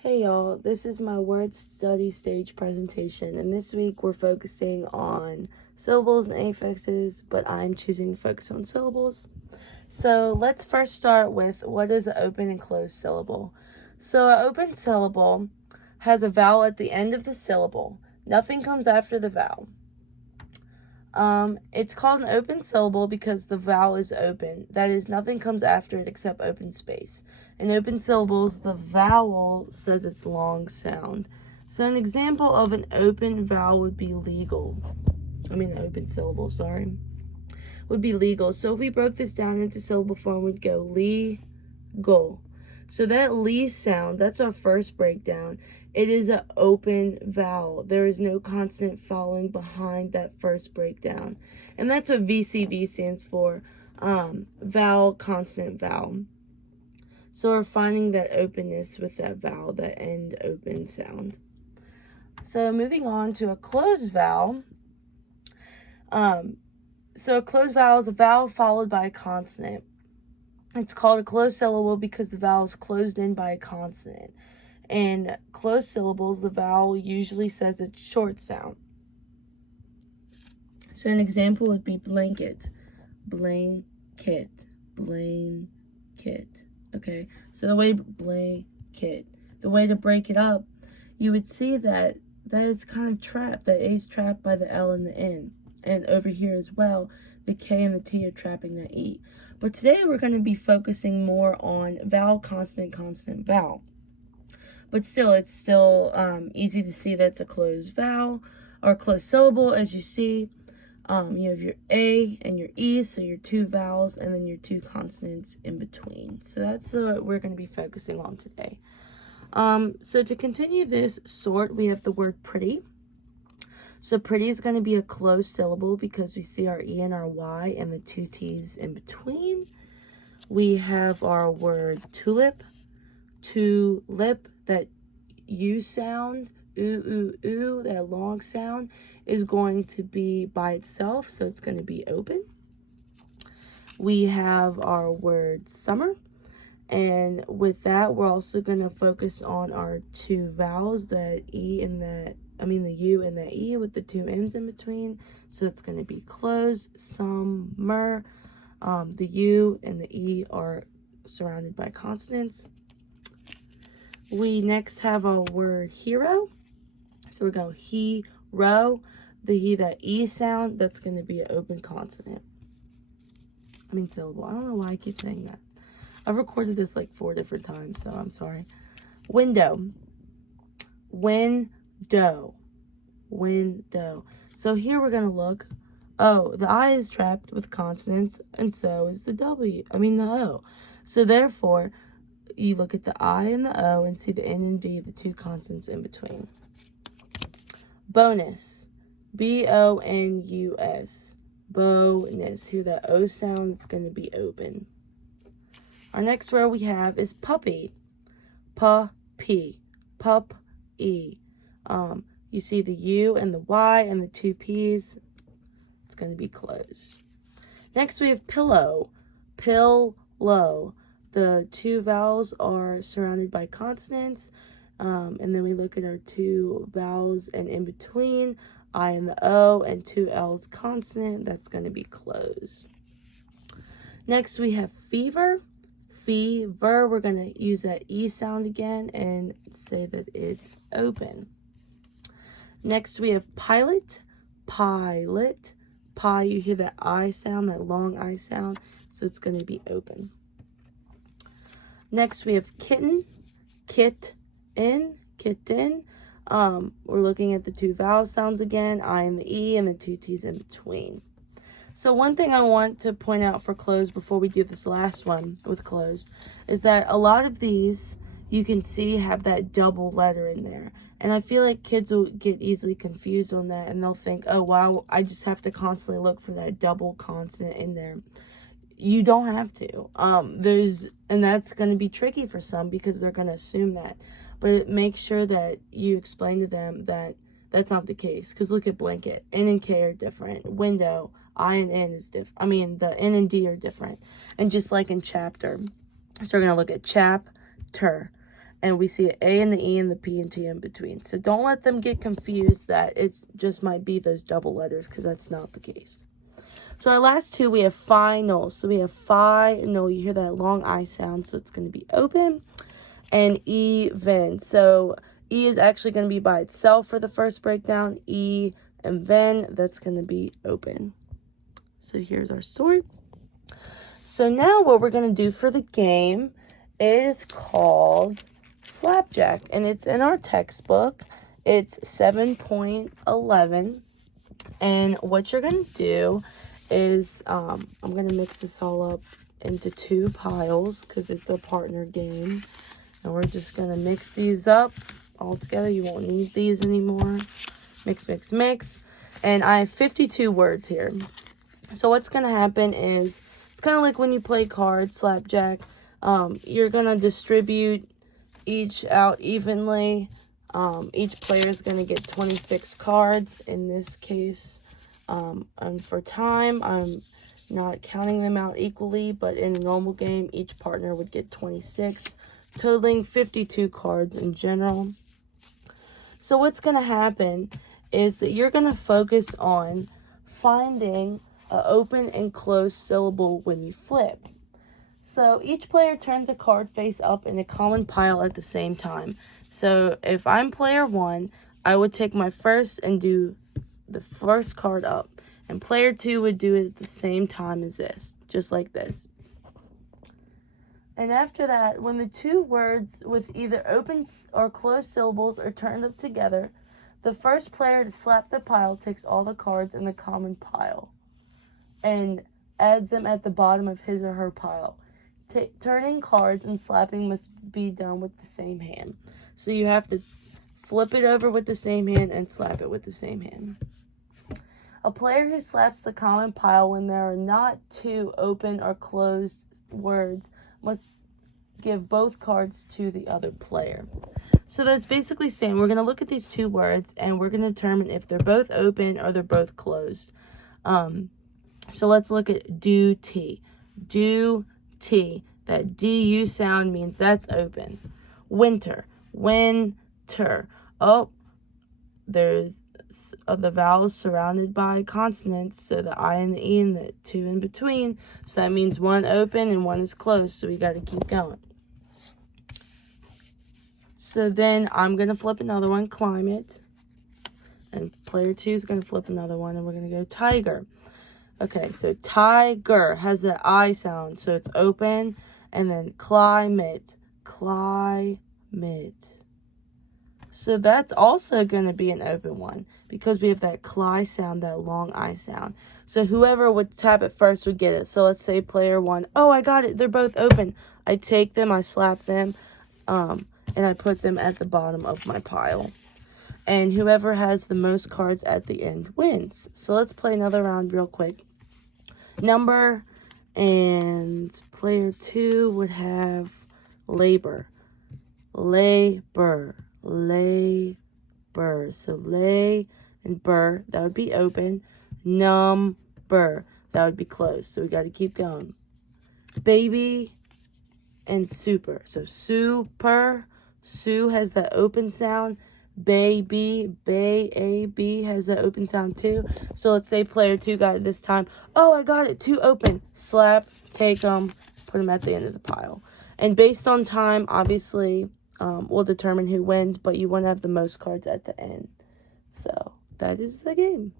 Hey y'all, this is my word study stage presentation, and this week we're focusing on syllables and affixes, but I'm choosing to focus on syllables. So let's first start with what is an open and closed syllable. So an open syllable has a vowel at the end of the syllable. Nothing comes after the vowel. It's called an open syllable because the vowel is open. That is, nothing comes after it except open space. In open syllables, the vowel says its long sound. So an example of an open vowel would be open syllable, would be legal. So if we broke this down into syllable form, we'd go legal. So that lee sound, that's our first breakdown. It is an open vowel. There is no consonant following behind that first breakdown. And that's what VCV stands for, vowel, consonant, vowel. So we're finding that openness with that vowel, that end open sound. So moving on to a closed vowel. So a closed vowel is a vowel followed by a consonant. It's called a closed syllable because the vowel is closed in by a consonant. In closed syllables, the vowel usually says a short sound. So an example would be blanket, blanket, blanket. Okay, so the way to break it up, you would see that is kind of trapped. That A is trapped by the L and the N. And over here as well, the K and the T are trapping that E. But today we're going to be focusing more on vowel, consonant, consonant, vowel. But still, it's still easy to see that it's a closed vowel or closed syllable. As you see, you have your A and your E, so your two vowels, and then your two consonants in between. So that's what we're going to be focusing on today. So to continue this sort, we have the word pretty. So pretty is going to be a closed syllable because we see our E and our Y and the two T's in between. We have our word tulip, that U sound, ooh, that long sound is going to be by itself, so it's going to be open. We have our word summer, and with that, we're also going to focus on our two vowels, the U and the E with the two N's in between. So it's going to be closed, summer. The U and the E are surrounded by consonants. We next have our word hero. So we're going hero. That E sound, that's going to be an open consonant. Syllable. I don't know why I keep saying that. I've recorded this like 4 different times, so I'm sorry. Window. Window. So here we're going to look. Oh, the I is trapped with consonants, and so is the O. So therefore, you look at the I and the O and see the N and D, the two consonants in between. Bonus. B-O-N-U-S. Bonus. Hear that O sound, it's going to be open. Our next word we have is puppy. Puppy. Pup-E. You see the U and the Y and the two P's. It's going to be closed. Next we have pillow. Pillow. The two vowels are surrounded by consonants. And then we look at our two vowels and in between, I and the O and two L's consonant. That's going to be closed. Next we have fever. Fever. We're going to use that E sound again and say that it's open. Next we have pilot. Pilot. You hear that I sound, that long I sound, so it's going to be open. Next we have kitten. Kitten. We're looking at the two vowel sounds again, I and the E and the two T's in between. So one thing I want to point out for closed before we do this last one with closed is that a lot of these you can see have that double letter in there. And I feel like kids will get easily confused on that, and they'll think, oh, wow, I just have to constantly look for that double consonant in there. You don't have to. And that's going to be tricky for some because they're going to assume that. But make sure that you explain to them that that's not the case. Because look at blanket. N and K are different. Window, I and N is different. The N and D are different. And just like in chapter. So we're going to look at chapter. And we see an A and the E and the P and T in between. So don't let them get confused that it's just might be those double letters, because that's not the case. So our last two, we have final. So we have final. You hear that long I sound, so it's going to be open. And even. So E is actually going to be by itself for the first breakdown. E and then, that's going to be open. So here's our sort. So now what we're going to do for the game is called Slapjack. And it's in our textbook. It's 7.11. And what you're going to do is, I'm going to mix this all up into 2 piles because it's a partner game. And we're just going to mix these up all together. You won't need these anymore. Mix, mix, mix. And I have 52 words here. So what's going to happen is, it's kind of like when you play cards, Slapjack. You're going to distribute each out evenly. Each player is going to get 26 cards in this case. And for time, I'm not counting them out equally, but in a normal game, each partner would get 26, totaling 52 cards in general. So what's going to happen is that you're going to focus on finding an open and closed syllable when you flip. So each player turns a card face up in a common pile at the same time. So if I'm player 1, I would take my first and do the first card up. And player 2 would do it at the same time as this, just like this. And after that, when the 2 words with either open or closed syllables are turned up together, the first player to slap the pile takes all the cards in the common pile and adds them at the bottom of his or her pile. Turning cards and slapping must be done with the same hand. So you have to flip it over with the same hand and slap it with the same hand. A player who slaps the common pile when there are not 2 open or closed words must give both cards to the other player. So that's basically saying we're going to look at these 2 words and we're going to determine if they're both open or they're both closed. So let's look at duty. Do-T. That D-U sound means that's open. Winter. Winter. Oh, there's the vowels surrounded by consonants, so the I and the E and the 2 in between. So that means one open and one is closed, so we got to keep going. So then I'm going to flip another one, climate. And player 2 is going to flip another one, and we're going to go tiger. Okay, so tiger has the I sound, so it's open. And then climate. Climate. So that's also going to be an open one because we have that cli sound, that long I sound. So whoever would tap it first would get it. So let's say player 1, oh, I got it. They're both open. I take them, I slap them, and I put them at the bottom of my pile. And whoever has the most cards at the end wins. So let's play another round real quick. Number, and player 2 would have labor. Labor. Labor. So lay and burr, that would be open. Number, that would be closed. So we got to keep going. Baby and super. So super. Su has that open sound. Baby, B has that open sound too. So let's say player 2 got it this time. Oh, I got it. 2 open. Slap, take them, put them at the end of the pile. And based on time, obviously, we'll determine who wins, but you want to have the most cards at the end. So that is the game.